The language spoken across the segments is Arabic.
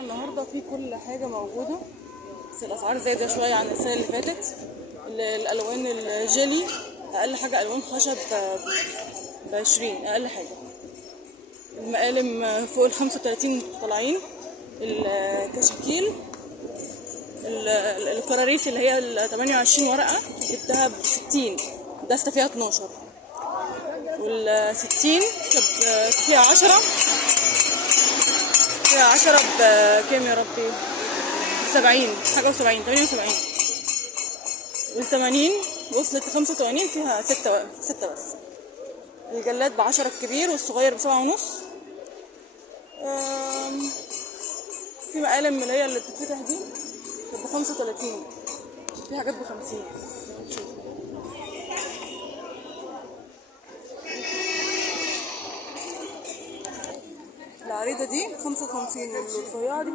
النهارده في كل حاجه موجوده، بس الاسعار زايده شويه عن السنه اللي فاتت. الالوان الجيلي اقل حاجه الوان خشب ب20 اقل حاجه. المقالم فوق ال35 طالعين. الكشاكيل الكراريس اللي هي ال 28 ورقه جبتها ب60، داسته فيها 12. وال60 كانت فيها 10 بكام يا ربي؟ ب70 حاجه و70 78. وال80 وصلت ل85 فيها 6 بس. الجلاد ب10 الكبير والصغير ب7.5. في مقالم اللي هي اللي بتتفتح دي كانت ب35، في حاجات ب50. العريضة دي 55 والرفيعة دي ب35.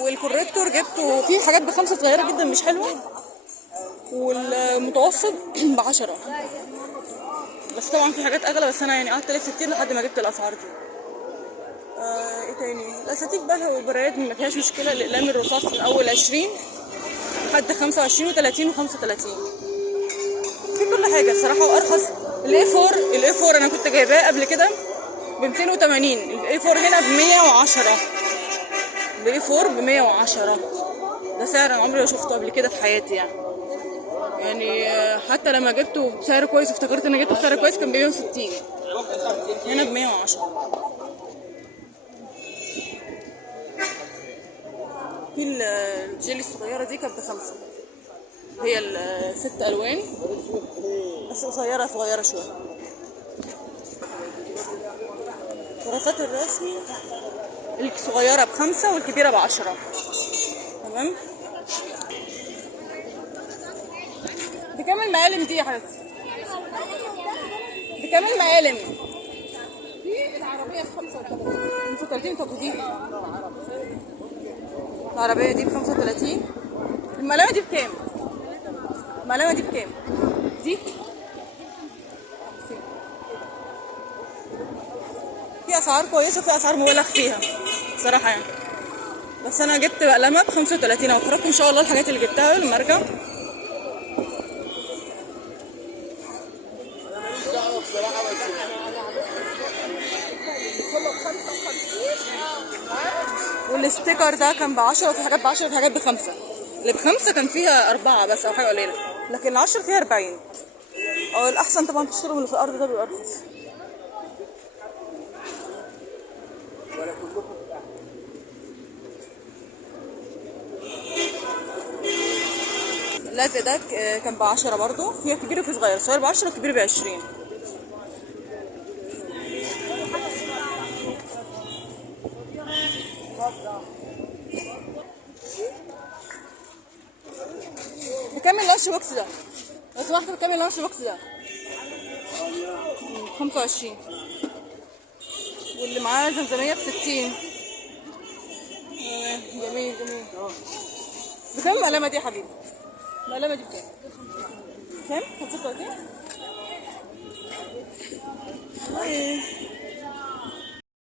والكوريكتور جبته في حاجات ب5 صغيرة جدا مش حلوة، والمتوسط ب10. بس طبعا في حاجات اغلى، بس انا يعني قعدت الف كتير لحد ما جبت الاسعار دي. ايه تاني؟ الاساتيك بقى والبرايات ما فيهاش مشكلة. الاقلام الرصاص من اول 20 لحد 25 و30 و35. في كل حاجه الصراحه، وارخص. الاي 4 انا كنت جايباه قبل كده ب 280. الاي 4 هنا ب 110. الاي 4 ب 110. ده سعر انا عمري ما شفته قبل كده في حياتي يعني حتى لما جبته بسعر كويس افتكرت ان جبته بسعر كويس كان ب 160، هنا ب 110. في الجيلي الصغيره دي كانت ب5، هي ال6 الوان بس قصيره صغيره شويه. كراسات الرسم الصغيره ب5 والكبيره ب10. تمام. بكام المقالم دي يا حبيبتي؟ بكام المقالم؟ دي العربيه ب35. 35. طب ودي؟ العربيه دي ب35. المقلمه دي بكام؟ المقلمه دي بكام؟ دي في اسعار كويسه وفي اسعار مبالغ فيها صراحه يعني. بس انا جبت قلمه ب35. اوفركم ان شاء الله الحاجات اللي جبتها لما ارجع. والستيكر ده كان ب10 وفي حاجات ب10 وفي حاجات ب5. اللي ب5 كان فيها 4 بس او حاجه قليله، لكن ال10 فيها 40. او الاحسن طبعا تشتروا من اللي في الارض، ده بيبقى ارخص. اللزق ده كان ب10 برضو. في كبير وفي صغير. صغير ب10 وكبير ب20. بكام اللانش بوكس ده؟ لو سمحت بكام اللانش بوكس ده؟ 25. واللي معاه زمزمية ب60. جميل. بكام المقلمة دي يا حبيبي؟ المقلمة دي بكام؟ كام؟ 35؟